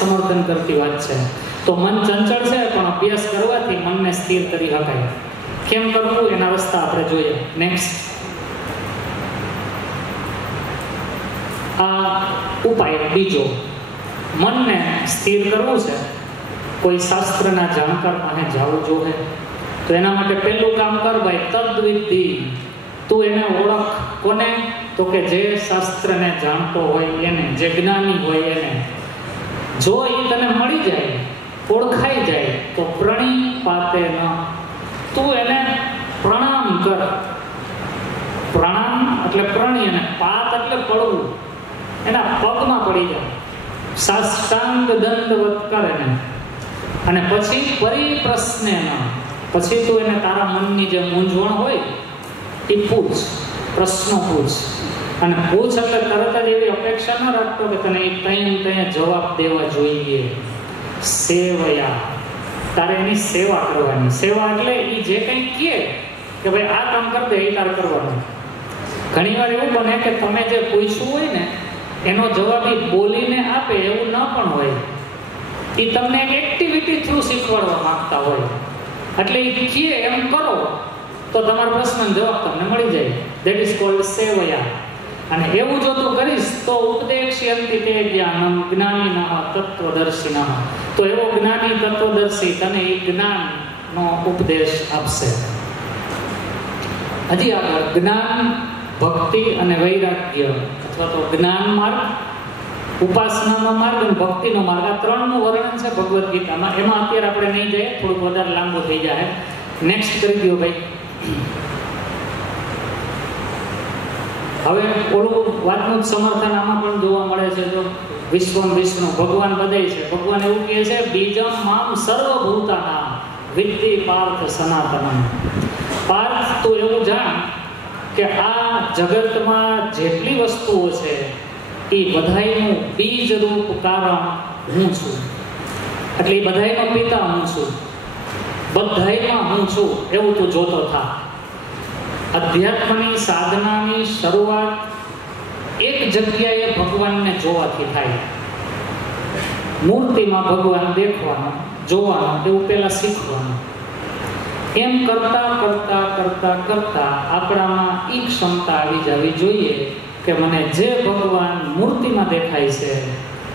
સમર્થન કરતી વાત છે. તો મન ચંચળ છે, પણ અભ્યાસ કરવાથી મનને સ્થિર કરી શકાય. કેમ કરવું એના રસ્તા આપણે જોઈએ. નેક્સ્ટ, આ ઉપાય બીજો, મનને સ્થિર કરવું છે, કોઈ શાસ્ત્રના જાણકાર પાસે જવું જોઈએ. તો એના માટે પહેલું કામ કર ભાઈ, તદ્વિધિ. તું એને ઓળખ. કોને? તો કે જે શાસ્ત્રને જાણતો હોય એને, જે જ્ઞાની હોય એને. જો એ તને મળી જાય, ઓળખાઈ જાય, તો પ્રણિપાતે ન, તું એને પ્રણામ કર. પ્રણામ એટલે પ્રણી, અને પાત એટલે પડવું, એના પગમાં પડી જાય, સાષ્ટાંગ દંડવત કર એને. અને પછી પરિપ્રશ્ને ન, પછી તું એને તારા મનની જે મૂંઝવણ હોય એ પૂછ, પ્રશ્નો પૂછ. અને પૂછ એટલે તરત જ એવી અપેક્ષા ન રાખતો કે તને એ ત્યાં જવાબ દેવા જોઈએ. સેવયા, તારે એની સેવા કરવાની. સેવા એટલે એ જે કંઈ કહે કે ભાઈ આ કામ કર દે, એ તારે કરવાનું. ઘણી વાર એવું બને કે તમે જે પૂછ્યું હોય ને એનો જવાબ એ બોલીને આપે એવું ન પણ હોય. એ તમને એક એક્ટિવિટી થ્રુ શીખવાડવા માંગતા હોય. એટલે એ કહે એમ કરો તો તમારા પ્રશ્નનો જવાબ તમને મળી જાય. ધેટ ઇઝ કોલ્ડ સેવયા. અને એવું જો તું કરીશ તો ઉપદેશ્યંતિ તે જ્ઞાનમ જ્ઞાનીનઃ તત્વદર્શિનઃ. તો એવો જ્ઞાની તત્વદર્શી તને એ જ્ઞાનનો ઉપદેશ આપશે. હજી આગળ જ્ઞાન, ભક્તિ અને વૈરાગ્ય, અથવા તો જ્ઞાન માર્ગ, ઉપાસનાનો માર્ગ અને ભક્તિનો માર્ગ, આ ત્રણનું વર્ણન છે ભગવદ્ ગીતામાં. એમાં અત્યારે આપણે નહીં જઈએ, થોડુંક વધારે લાંબુ થઈ જાય. નેક્સ્ટ કરી દો ભાઈ. હવે ઓલું વાતનું જ સમર્થન આમાં પણ જોવા મળે છે. જો વિશ્વમ વિષ્ણુ, ભગવાન બધાય છે. ભગવાન એવું કહે છે, બીજમ મામ સર્વભૂતાનામ વિદ્ધિ પાર્થ સનાતનમ. પાર્થ, તું એવું જાણ કે આ જગતમાં જેટલી વસ્તુઓ છે એ બધાયનું બીજ રૂપ કારણ હું છું. એટલે એ બધાયનો પિતા હું છું, બધાયમાં હું છું, એવું તું જોતો થા. અધ્યાત્મની સાધનાની શરૂઆત એક જગ્યાએ ભગવાનને જોવાથી થાય. મૂર્તિમાં ભગવાન દેખવાનું, જોવાનું, એવું પહેલા શીખવાનું. એમ કરતા કરતા કરતા કરતા આપણામાં એ ક્ષમતા આવી જવી જોઈએ કે મને જે ભગવાન મૂર્તિમાં દેખાય છે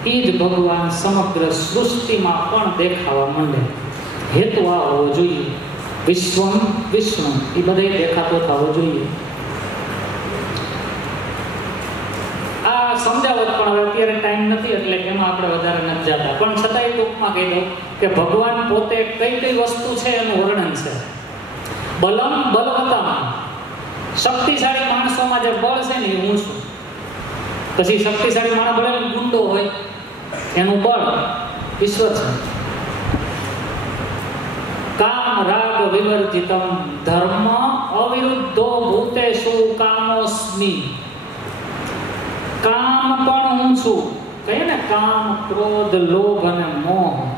એ જ ભગવાન સમગ્ર સૃષ્ટિમાં પણ દેખાવા માંડે. હેતુ આ હોવો જોઈએ. વિશ્વમ વિષ્ણુ એ બધે દેખાતો થવો જોઈએ. આ સમજાવત પણ હવે અત્યારે ટાઈમ નથી એટલે એમાં આપણે વધારે નથી જતા, પણ છતાંય ટૂંકમાં કહી દઉં કે ભગવાન પોતે કઈ કઈ વસ્તુ છે એનું વર્ણન છે. બલમ બલવતમ, શક્તિશાળી માણસોમાં જે બળ છે ને એ હું છું. પછી શક્તિશાળી માણસ ભલે ગુંડો હોય, એનું બળ ઈશ્વર છે. કામ રાગ વિવર્જિતમ ધર્મ અવિરુદ્ધો ભૂતેષુ કામોસ્મિ. કામ પણ હું છું. કહીએ ને કામ, ક્રોધ, લોભ અને મોહ,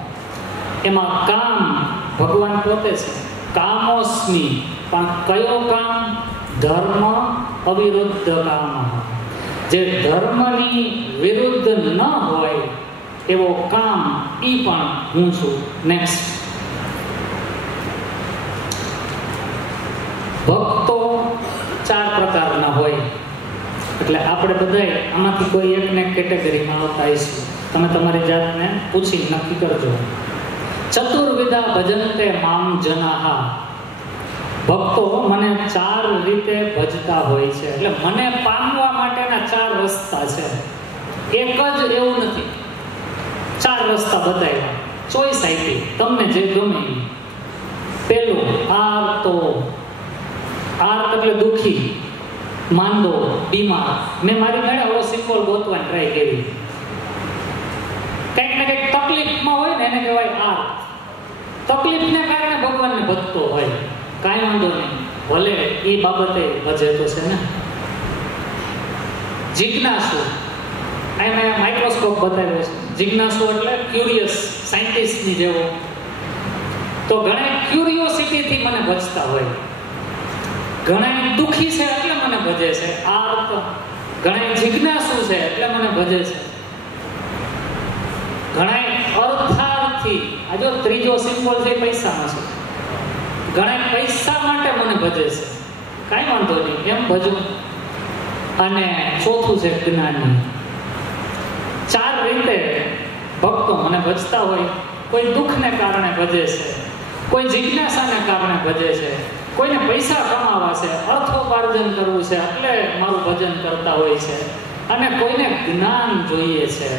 એમાં કામ ભગવાન પોતે છે. કામોસ્મિ, પણ કયો કામ? ધર્મ અવિરુદ્ધ કામ. જે ધર્મની વિરુદ્ધ ન હોય એવો કામ ઈ પણ હું છું. નેક્સ્ટ, ભક્તો 4 પ્રકારના હોય. એટલે આપણે બધાય આમાંથી કોઈ એકને કેટેગરીમાં આવતા આવીશું. તમે તમારી જાતને પૂછી નક્કી કરજો. ચતુર્વિધા ભજન્તે મામ જનાહ. ભક્તો મને 4 રીતે ભજતા હોય છે. એટલે મને પામવા માટેના 4 રસ્તા છે. એક જ એવું નથી, 4 રસ્તા બતાવ્યા. ચોઈસ આપી, તમને જે ગમે. પેલું આર્તો. આર્ત એટલે દુઃખી, માંદો, બીમાર. મેં મારી ઘરે ઓલો સિમ્બોલ ગોતવાની ટ્રાય કરી. કંઈક ને કંઈક તકલીફમાં હોય ને એને કહેવાય આર્ત. તકલીફને કારણે ભગવાનને ભજતો હોય, કાંઈ વાંધો નહીં, ભલે એ બાબતે ભજે તો છે ને. જિજ્ઞાસુ, અહીંયા માઇક્રોસ્કોપ બતાવ્યો છે. જિજ્ઞાસુ એટલે ક્યુરિયસ, સાયન્ટિસ્ટની જેવો. તો ઘણા ક્યુરિયોસિટીથી મને ભજતા હોય. ઘણા દુઃખી છે એટલે મને ભજે છે, આર્ત. ઘણા જિજ્ઞાસુ છે એટલે મને ભજે છે. ઘણા નથી. આ જો ત્રીજો સિમ્બોલ છે પૈસાનો છે. ઘણા પૈસા માટે મને ભજે છે, કાંઈ વાંધો નહીં, એમ ભજવું. અને ચોથું છે જ્ઞાની. ચાર રીતે ભક્તો મને ભજતા હોય. કોઈ દુઃખને કારણે ભજે છે, કોઈ જિજ્ઞાસાને કારણે ભજે છે, કોઈને પૈસા કમાવા છે, અર્થોપાર્જન કરવું છે એટલે મારું ભજન કરતા હોય છે, અને કોઈને જ્ઞાન જોઈએ છે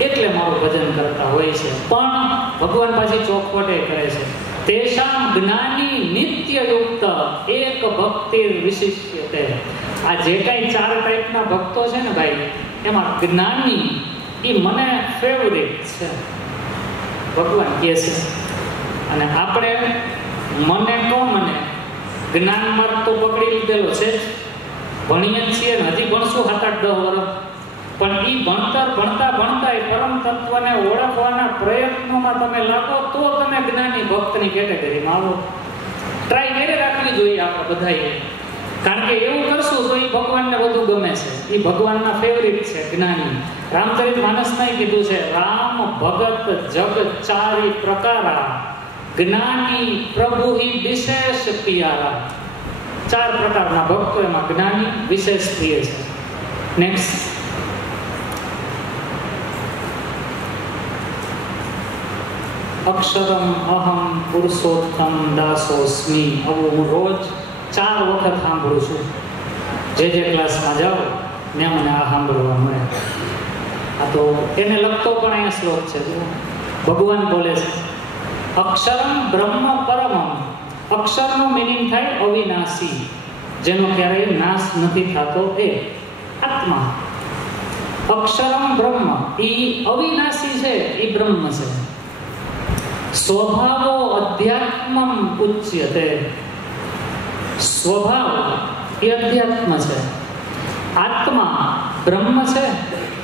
એટલે મારું ભજન કરતા હોય છે. પણ ભગવાન પાછી ચોખવટે કરે છે, તેષામ જ્ઞાની નિત્યયુક્ત એક ભક્તિ વિશિષ્યતે. આ જે કાંઈ ચાર ટાઈપના ભક્તો છે ને ભાઈ, એમાં જ્ઞાની એ મને ફેવરિટ છે, ભગવાન કહે છે. અને આપણે મને જ્ઞાન માર્ગ તો પકડી લીધેલો છે, ભણીએ છીએ ને હજી ભણશું 7-8-10 વર્ષ. પણ એ ભણતા એ પરમ તત્વને ઓળખવાના પ્રયત્નોમાં તમે લાગો તો તમે જ્ઞાની ભક્તની કેટેગરીમાં આવો. ટ્રાય કરી રાખવી જોઈએ આપણે બધાએ, કારણ કે એવું કરશું તો એ ભગવાનને વધુ ગમે છે, એ ભગવાનના ફેવરિટ છે જ્ઞાની. રામચરિત માનસમાં કીધું છે, રામ ભગત જગ ચારી પ્રકારા, જ્ઞાની પ્રભુ વિશેષ પિયારા. 4 પ્રકારના ભક્તો, એમાં જ્ઞાની વિશેષ પ્રિય છે. નેક્સ્ટ, અક્ષરમ અહમ પુરુષોત્તમ દાસોસ્મી. આવું હું રોજ 4 વખત સાંભળું છું. જે ક્લાસમાં જાઓ ને મને આ સાંભળવા મળે. આ તો એને લગતો પણ અહીંયા શ્લોક છે. ભગવાન બોલે છે, અક્ષરમ બ્રહ્મ પરમમ. અક્ષરનો મિનિંગ થાય અવિનાશી, જેનો ક્યારેય નાશ નથી થતો એ આત્મા. અક્ષરમ બ્રહ્મ, એ અવિનાશી છે, એ બ્રહ્મ છે. સ્વભાવો અધ્યાત્મમ ઉચ્યતે. સ્વભાવ એ અધ્યાત્મ છે, આત્મા બ્રહ્મ છે,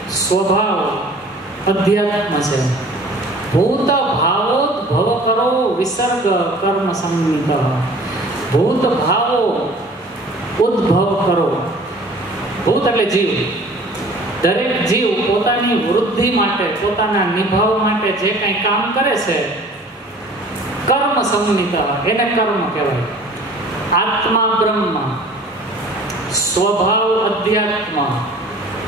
સ્વભાવ અધ્યાત્મ છે. ભૂત ભાવોદ્ભવ કરો વિસર્ગ કર્મ સંમિત. ભૂત ભાવો ઉદ્ભવ કરો. ભૂત એટલે જીવ. દરેક જીવ પોતાની વૃદ્ધિ માટે, પોતાના નિભાવ માટે જે કંઈ કામ કરે છે, કર્મ સંમિત, એને કર્મ કહેવાય. આત્મા બ્રહ્મ, સ્વભાવ અધ્યાત્મ,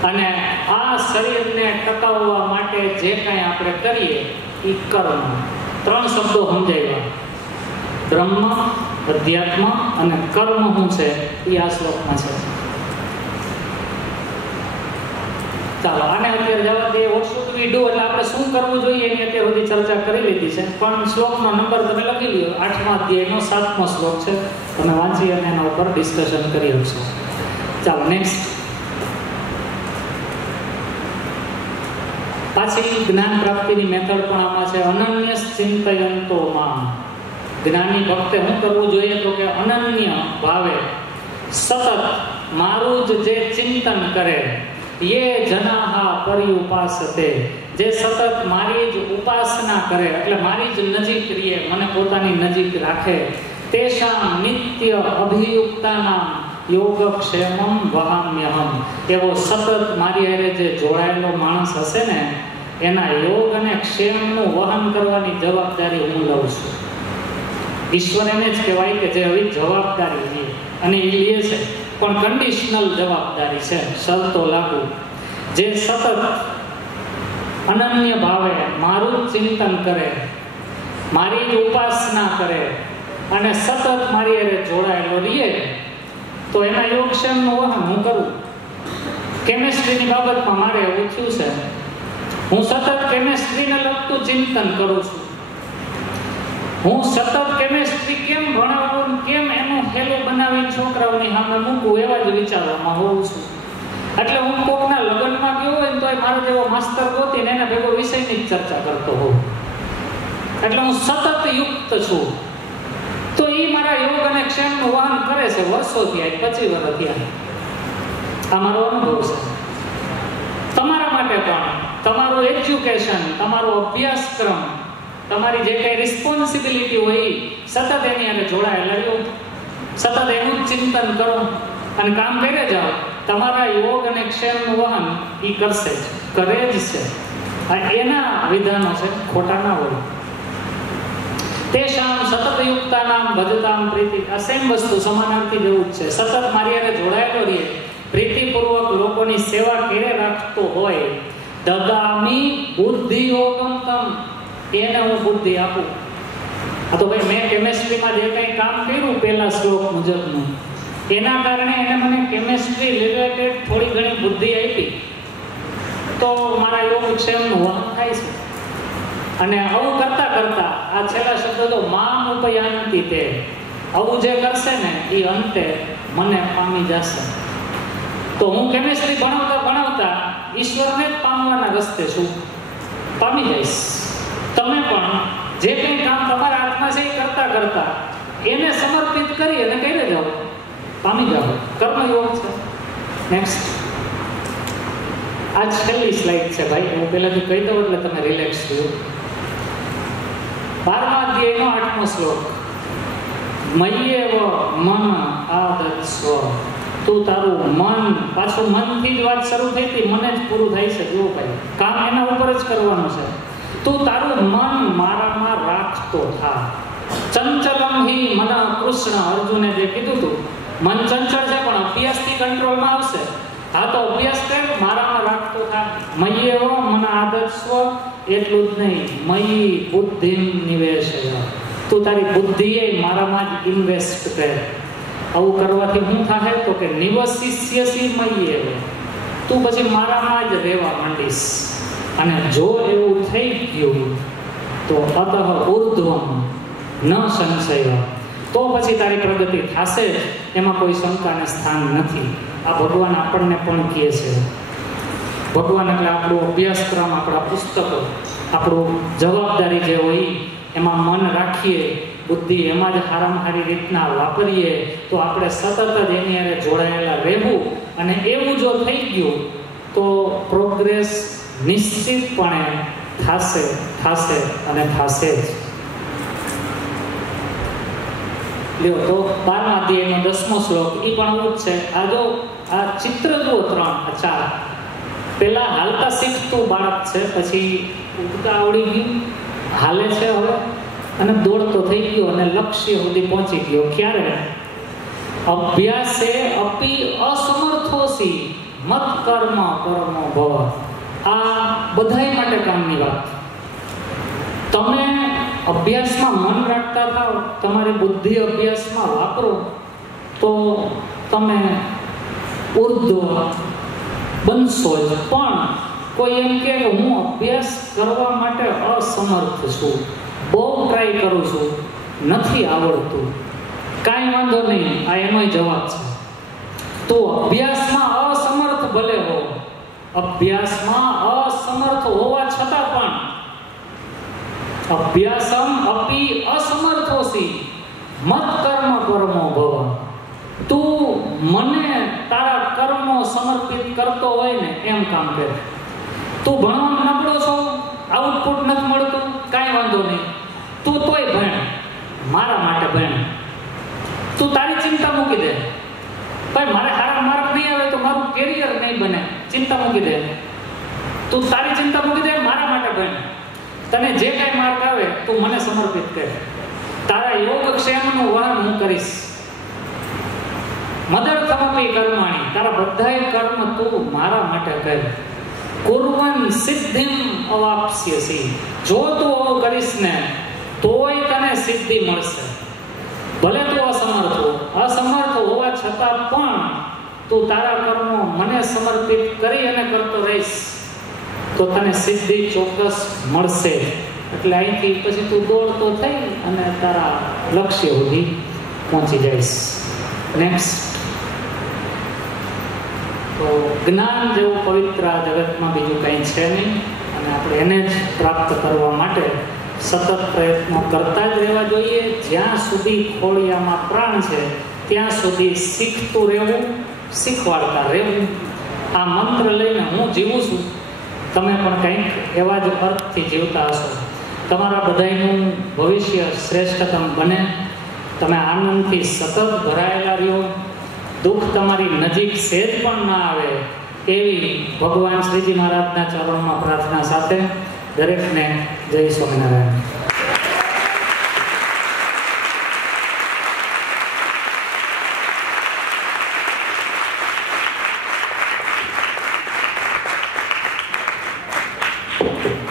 અને આ શરીરને ટકાવવા માટે જે કંઈ આપણે કરીએ એ કર્મ. 3 શબ્દો સમજાવ્યા, બ્રહ્મ, અધ્યાત્મ અને કર્મ શું છે એ આ શ્લોકમાં છે. ચાલો આને અત્યારે જવા દઈએ. વોટ શુડ વી ડુ, એટલે આપણે શું કરવું જોઈએ એની અત્યાર સુધી ચર્ચા કરી લીધી છે. પણ શ્લોકનો નંબર તમે લખી લ્યો, 8મા અધ્યાયનો 7મો શ્લોક છે. તમે વાંચી અને એના ઉપર ડિસ્કશન કરી શકશો. ચાલો નેક્સ્ટ. પાછી જ્ઞાન પ્રાપ્તિની મેથડ પણ આમાં છે. અનન્ય ચિંતયંતો માં. જ્ઞાની ભક્તે શું કરવું જોઈએ તો કે અનન્ય ભાવે સતત મારું જ જે ચિંતન કરે, યે જનાહા પર્યુપાસતે, જે સતત મારી જ ઉપાસના કરે, એટલે મારી જ નજીક રહે, મને પોતાની નજીક રાખે, તેષામ નિત્ય અભિયુક્તાનામ યોગક્ષેમમ વહામ્યહમ. એવો સતત મારી હારે જે જોડાયેલો માણસ હશે ને, એના યોગ અને ક્ષેમનું વહન કરવાની જવાબદારી હું લઉં છું. ઈશ્વર એને જ કહેવાય કે જે હવે જવાબદારી લે, અને એ લે છે પણ કન્ડિશનલ જવાબદારી છે, શરતો લાગુ. જે સતત અનન્ય ભાવે મારું ચિંતન કરે, મારી જ ઉપાસના કરે અને સતત મારી હારે જોડાયેલો રહે, તો એના યોગક્ષેમનું વહન હું કરું. કેમેસ્ટ્રીની બાબતમાં મારે એવું થયું છે, હું સતત કેમેસ્ટ્રીને લગતું ચિંતન કરું છું. હું સતત કેમેસ્ટ્રી કેમ ભણાવું, કેમ એનું હેલું બનાવી છોકરાઓની સામે મૂકવું, એવા જ વિચારોમાં હોઉં છું. એટલે હું કોકના લગ્નમાં ગયો હોય તો મારો જેવો માસ્ટર ગોતીને એના ભેગો વિષયની જ ચર્ચા કરતો હોઉં. એટલે હું સતત યુક્ત છું. તો એ મારા યોગ અને ક્ષેમનું વહન કરે છે વર્ષોથી, 25 વર્ષ થયા. આ મારો અનુભવ છે. તમારા માટે પણ તમારું એજ્યુકેશન, તમારો અભ્યાસક્રમ, તમારી જે કંઈ રિસ્પોન્સિબિલિટી હોય સતત એની અને જોડાયેલા રહ્યો, સતત એનું જ ચિંતન કરો અને કામ કરે જાઓ. તમારા યોગ અને ક્ષેમનું વહન એ કરશે જ, કરે જ છે. આ એના વિધાનો છે, ખોટા ના હોય. તેષામ સતતયુક્તાનામ ભજતામ પ્રીતિ. આ સેમ વસ્તુ સમાનાર્થી જેવું જ છે. સતત મારી હારે જોડાયેલો રહે, પ્રીતિપૂર્વક લોકોની સેવા કરે રાખતો હોય, દદામી બુદ્ધિ યોગમ તમ, એને હું બુદ્ધિ આપું. આ તો ભાઈ મેં કેમેસ્ટ્રીમાં જે કંઈ કામ કર્યું પહેલા શ્લોક મુજબનું, એના કારણે એને મને કેમેસ્ટ્રી રિલેટેડ થોડી ઘણી બુદ્ધિ આપી, તો મારા યોગક્ષેમનું વહન થાય છે. અને આવું કરતા કરતા આ છેલ્લા શબ્દ તો મામ ઉપયાંતિ તે, આવું જે કરશે ને એ અંતે મને પામી જશે. તો હું કેમેસ્ટ્રી ભણાવતા ભણાવતા ઈશ્વરને જ પામવાના રસ્તે છું, પામી જઈશ. તમે પણ જે કંઈ કામ તમારા હાથમાં છે એ કરતા કરતા એને સમર્પિત કરી અને કહી જાઓ, પામી જાઓ. કર્મયોગ છે. નેક્સ્ટ, આ છેલ્લી સ્લાઇડ છે ભાઈ, હું પહેલાથી કહી દઉં એટલે તમે રિલેક્સ થયો. 12મા અધ્યાયનો 8મો શ્લોક. મય્યેવ મન આદત્સ્વ, તું તારું મન, પાછું મનથી જ વાત શરૂ થઈ હતી, મને જ પૂરું થાય છે. જુઓ ભાઈ, કામ એના ઉપર જ કરવાનું છે. તું તારું મન મારામાં રાખતો થા. ચંચલમ હિ મન કૃષ્ણ, અર્જુને જે કીધું હતું, મન ચંચળ છે પણ અભ્યાસથી કંટ્રોલમાં આવશે. હા, તો અભ્યાસ કર, મારામાં રાખતો થા. મય્યેવ મન આદત્સ્વ, એટલું જ નહીં, મયી બુદ્ધિમ નિવેશય, તું તારી બુદ્ધિએ મારામાં જ ઇન્વેસ્ટ કર. આવું કરવાથી શું થાય? તો કે નિવસિષ્યસી મય્યેવ, તું પછી મારામાં જ રહેવા માંડીશ. અને જો એવું થઈ ગયું તો અતઃ ઉર્ધ્વમ ન સંશય, તો પછી તારી પ્રગતિ થશે જ, એમાં કોઈ શંકાને સ્થાન નથી. આ ભગવાન આપણને પણ કહે છે. ભગવાન એટલે આપણો અભ્યાસક્રમ, આપણા પુસ્તકો, આપણું જવાબદારી જે હોય એમાં મન રાખીએ, બુદ્ધિ એમાં જ સારામાં સારી રીતના વાપરીએ, તો આપણે સતત જ એની હારે જોડાયેલા રહેવું. અને એવું જો થઈ ગયું તો પ્રોગ્રેસ નિશ્ચિતપણે થશે અને થશે જ. લ્યો તો 12મા અધ્યાયનો 10મો શ્લોક, એ પણ આવું જ છે. આ જો આ ચિત્ર જુઓ, 3 4, પેલા હાલતા શીખતું બાળક છે, પછી ઉડતા આવડી ગયું, હાલે છે હવે, અને દોડતો થઈ ગયો અને લક્ષ્ય સુધી પહોંચી ગયો. ક્યારે? અભ્યાસે અપી અસમર્થોસી મત કર્મ પરમો ભવ. આ બધાય માટે કામની વાત. તમે અભ્યાસમાં મન રાખતા થાવ, તમારી બુદ્ધિ અભ્યાસમાં વાપરો, તો તમે ઉર્ધ્વ બનશો જ. પણ કોઈ એમ કે હું અભ્યાસ કરવા માટે અસમર્થ છું, બહુ ટ્રાય કરું છું, નથી આવડતું, કાંઈ વાંધો નહીં, આ એનો જવાબ છે. તો અભ્યાસમાં અસમર્થ ભલે હો, અભ્યાસમાં અસમર્થ હોવા છતાં પણ અભ્યાસમ અપી અસમર્થોસી મત કર્મ પરમો ભવ, તું મને તારા કર્મો સમર્પિત કરતો હોય ને એમ કામ કરે. તું ભણવામાં નબળો છો, આઉટપુટ નથી મળતું, કાંઈ વાંધો નહીં, તું તોય ભણ, મારા માટે ભણ. તું તારી ચિંતા મૂકી દે, ભાઈ મારે સારા માર્ક નહીં આવે તો મારું કેરિયર નહીં બને, ચિંતા મૂકી દે. તું તારી ચિંતા મૂકી દે, મારા માટે ભણ. તને જે કાંઈ માર્ક આવે તું મને સમર્પિત કર, તારા યોગક્ષેમનું વહન હું કરીશ. મદર્થમપી કર્માણી, તારા બધાય કર્મ તું મારા માટે કર. કુર્વન સિદ્ધિમ અવાપ્સ્યસી, જો તું આવું કરીશ ને તોય તને સિદ્ધિ મળશે. ભલે તું અસમર્થ હોવા છતાં પણ તું તારા કર્મો મને સમર્પિત કરી અને કરતો રહીશ તો તને સિદ્ધિ ચોક્કસ મળશે. એટલે અહીંથી પછી તું દોડતો થઈ અને તારા લક્ષ્ય સુધી પહોંચી જઈશ. નેક્સ્ટ, તો જ્ઞાન જેવું પવિત્ર આ જગતમાં બીજું કંઈ છે નહીં, અને આપણે એને જ પ્રાપ્ત કરવા માટે સતત પ્રયત્નો કરતા જ રહેવા જોઈએ. જ્યાં સુધી ખોળિયામાં પ્રાણ છે ત્યાં સુધી શીખતું રહેવું, શીખવાડતા રહેવું. આ મંત્ર લઈને હું જીવું છું, તમે પણ કંઈક એવા જ અર્થથી જીવતા હશો. તમારા બધાનું ભવિષ્ય શ્રેષ્ઠતમ બને, તમે આનંદથી સતત ભરાયેલા રહ્યો, દુઃખ તમારી નજીક સેજ પણ ના આવે એવી ભગવાન શ્રીજી મહારાજના ચરણમાં પ્રાર્થના સાથે દરેકને જય સ્વામિનારાયણ. છે.